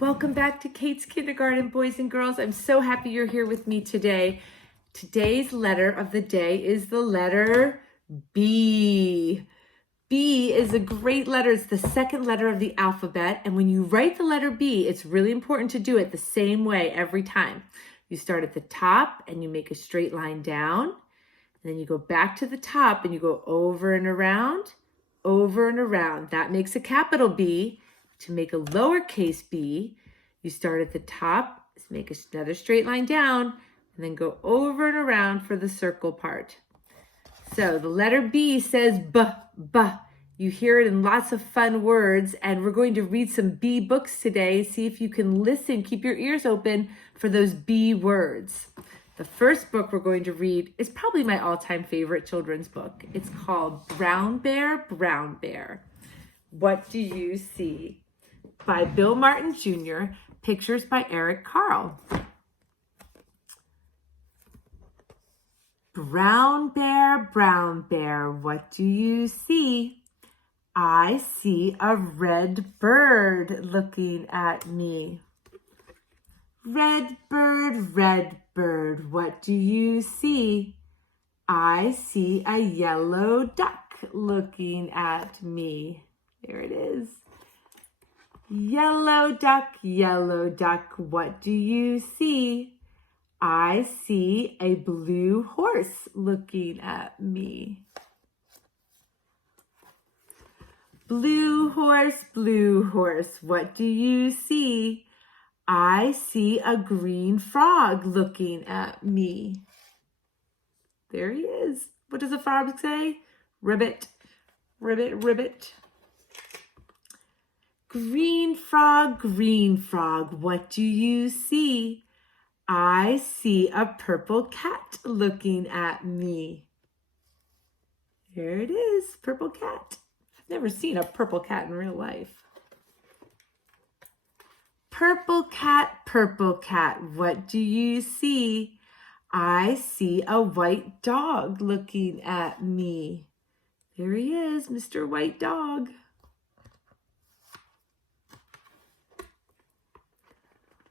Welcome back to Kate's Kindergarten, boys and girls. I'm so happy you're here with me today. Today's letter of the day is the letter B. B is a great letter. It's the second letter of the alphabet. And when you write the letter B, it's really important to do it the same way every time. You start at the top and you make a straight line down. And then you go back to the top and you go over and around, over and around. That makes a capital B. To make a lowercase b, you start at the top, make another straight line down, and then go over and around for the circle part. So the letter B says B, B. You hear it in lots of fun words, and we're going to read some B books today. See if you can listen, keep your ears open for those B words. The first book we're going to read is probably my all-time favorite children's book. It's called Brown Bear, Brown Bear. What do you see? By Bill Martin Jr., pictures by Eric Carle. Brown bear, what do you see? I see a red bird looking at me. Red bird, what do you see? I see a yellow duck looking at me. There it is. Yellow duck, what do you see? I see a blue horse looking at me. Blue horse, what do you see? I see a green frog looking at me. There he is. What does the frog say? Ribbit, ribbit, ribbit. Green frog, what do you see? I see a purple cat looking at me. There it is, purple cat. I've never seen a purple cat in real life. Purple cat, what do you see? I see a white dog looking at me. There he is, Mr. White Dog.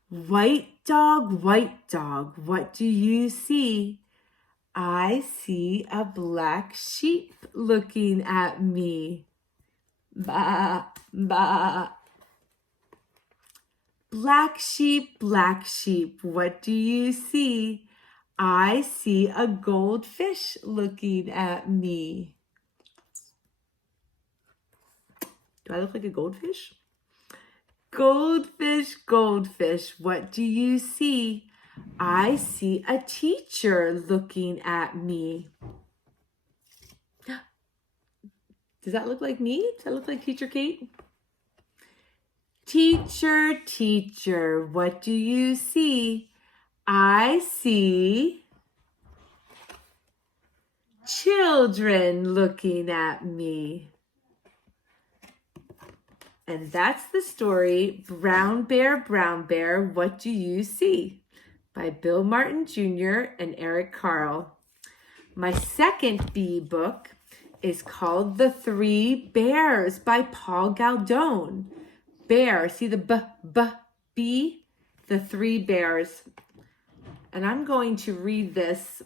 White dog, what do you see? I see a black sheep looking at me. Ba, ba. Black sheep, what do you see? I see a goldfish looking at me. Do I look like a goldfish? Goldfish, what do you see? I see a teacher looking at me. Does that look like me? Does that look like Teacher Kate? Teacher, what do you see? I see children looking at me. And that's the story, Brown Bear, What Do You See? By Bill Martin Jr. and Eric Carle. My second B book is called The Three Bears by Paul Galdone. Bear, see the B? The Three Bears. And I'm going to read this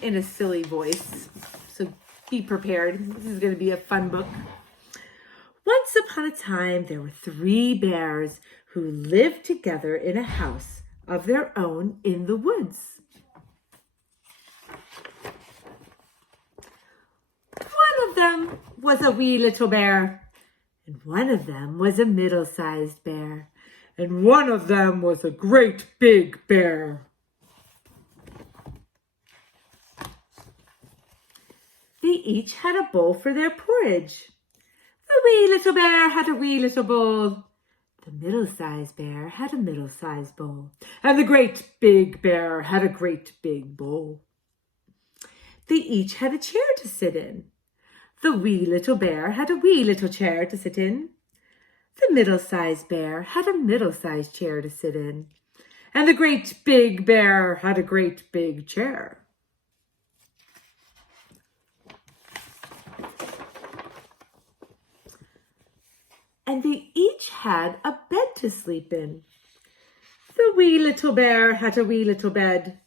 in a silly voice, so be prepared. This is going to be a fun book. Once upon a time, there were three bears who lived together in a house of their own in the woods. One of them was a wee little bear, and one of them was a middle-sized bear, and one of them was a great big bear. They each had a bowl for their porridge. The wee little bear had a wee little bowl. The middle-sized bear had a middle-sized bowl. And the great big bear had a great big bowl. They each had a chair to sit in. The wee little bear had a wee little chair to sit in. The middle-sized bear had a middle-sized chair to sit in. And the great big bear had a great big chair. And they each had a bed to sleep in. The wee little bear had a wee little bed,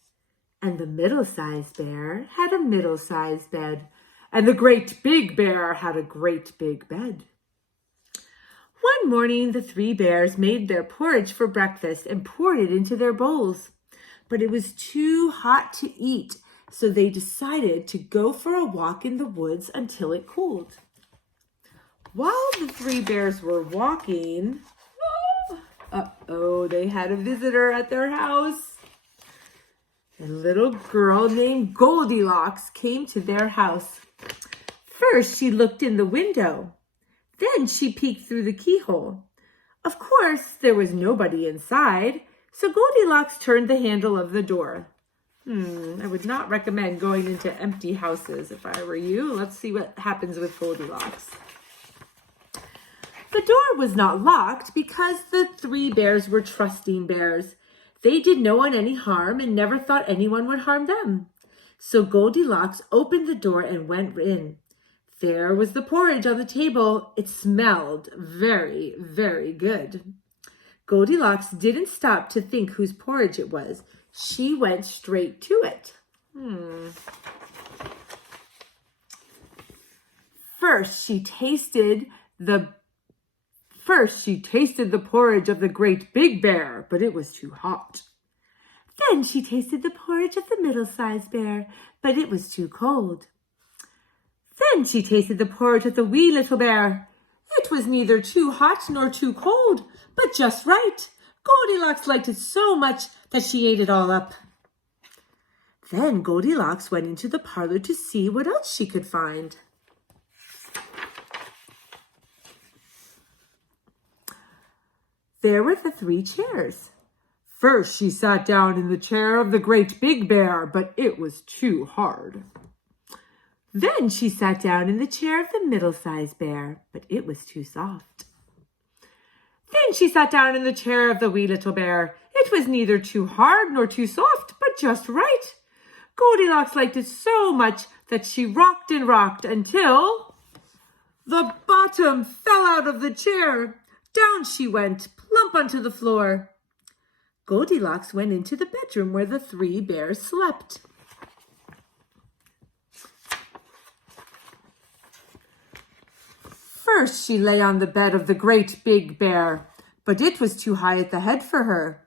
and the middle-sized bear had a middle-sized bed, and the great big bear had a great big bed. One morning, the three bears made their porridge for breakfast and poured it into their bowls. But it was too hot to eat, so they decided to go for a walk in the woods until it cooled. While the three bears were walking, they had a visitor at their house. A little girl named Goldilocks came to their house. First, she looked in the window. Then she peeked through the keyhole. Of course, there was nobody inside, so Goldilocks turned the handle of the door. I would not recommend going into empty houses if I were you. Let's see what happens with Goldilocks. The door was not locked because the three bears were trusting bears. They did no one any harm and never thought anyone would harm them. So Goldilocks opened the door and went in. There was the porridge on the table. It smelled very, very good. Goldilocks didn't stop to think whose porridge it was. She went straight to it. First, she tasted the porridge of the great big bear, but it was too hot. Then she tasted the porridge of the middle-sized bear, but it was too cold. Then she tasted the porridge of the wee little bear. It was neither too hot nor too cold, but just right. Goldilocks liked it so much that she ate it all up. Then Goldilocks went into the parlor to see what else she could find. There were the three chairs. First, she sat down in the chair of the great big bear, but it was too hard. Then she sat down in the chair of the middle-sized bear, but it was too soft. Then she sat down in the chair of the wee little bear. It was neither too hard nor too soft, but just right. Goldilocks liked it so much that she rocked and rocked until the bottom fell out of the chair. Down she went, plump onto the floor. Goldilocks went into the bedroom where the three bears slept. First, she lay on the bed of the great big bear, but it was too high at the head for her.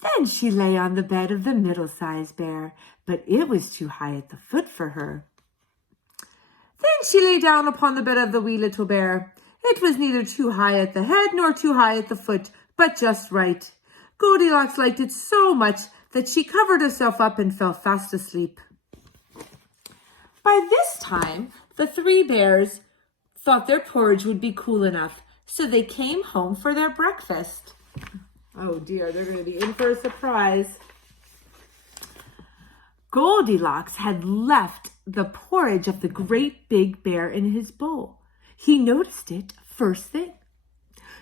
Then she lay on the bed of the middle-sized bear, but it was too high at the foot for her. Then she lay down upon the bed of the wee little bear. It was neither too high at the head nor too high at the foot, but just right. Goldilocks liked it so much that she covered herself up and fell fast asleep. By this time, the three bears thought their porridge would be cool enough, so they came home for their breakfast. Oh dear, they're going to be in for a surprise. Goldilocks had left the porridge of the great big bear in his bowl. He noticed it first thing.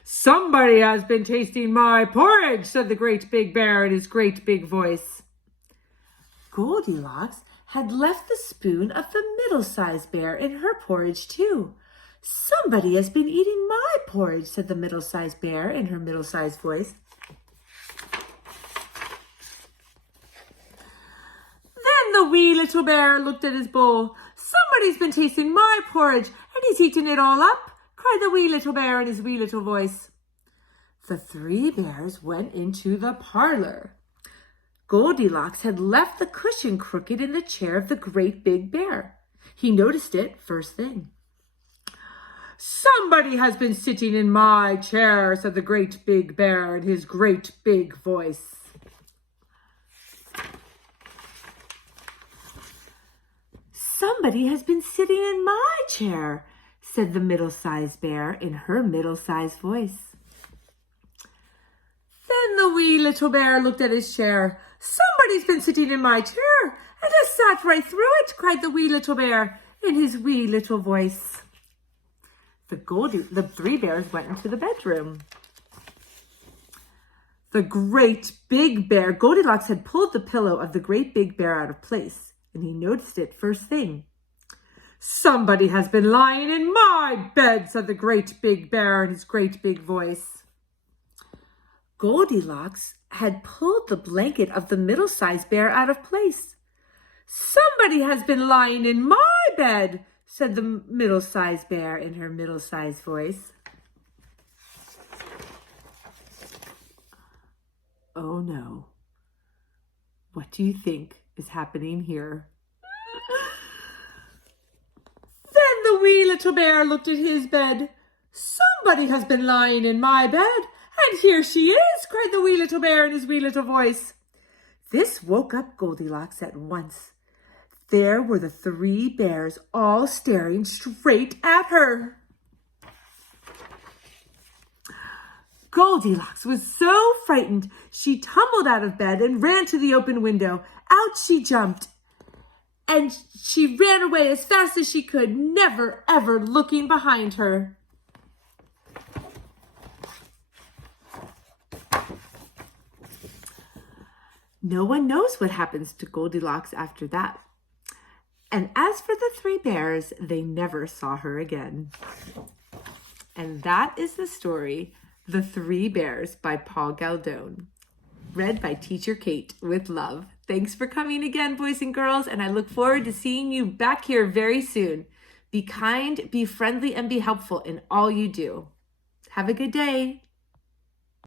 Somebody has been tasting my porridge, said the great big bear in his great big voice. Goldilocks had left the spoon of the middle-sized bear in her porridge too. Somebody has been eating my porridge, said the middle-sized bear in her middle-sized voice. Then the wee little bear looked at his bowl. Somebody's been tasting my porridge, and he's eaten it all up, cried the wee little bear in his wee little voice. The three bears went into the parlor. Goldilocks had left the cushion crooked in the chair of the great big bear. He noticed it first thing. Somebody has been sitting in my chair, said the great big bear in his great big voice. Somebody has been sitting in my chair, said the middle-sized bear in her middle-sized voice. Then the wee little bear looked at his chair. Somebody's been sitting in my chair, and I sat right through it, cried the wee little bear in his wee little voice. The three bears went into the bedroom. The great big bear, Goldilocks had pulled the pillow of the great big bear out of place, and he noticed it first thing. Somebody has been lying in my bed, said the great big bear in his great big voice. Goldilocks had pulled the blanket of the middle-sized bear out of place. "Somebody has been lying in my bed," said the middle-sized bear in her middle-sized voice. Oh no. What do you think is happening here? Then the wee little bear looked at his bed. "Somebody has been lying in my bed, and here she is," cried the wee little bear in his wee little voice. This woke up Goldilocks at once. There were the three bears all staring straight at her. Goldilocks was so frightened, she tumbled out of bed and ran to the open window. Out she jumped, and she ran away as fast as she could, never ever looking behind her. No one knows what happens to Goldilocks after that. And as for the three bears, they never saw her again. And that is the story, The Three Bears by Paul Galdone. Read by Teacher Kate with love. Thanks for coming again, boys and girls, and I look forward to seeing you back here very soon. Be kind, be friendly, and be helpful in all you do. Have a good day.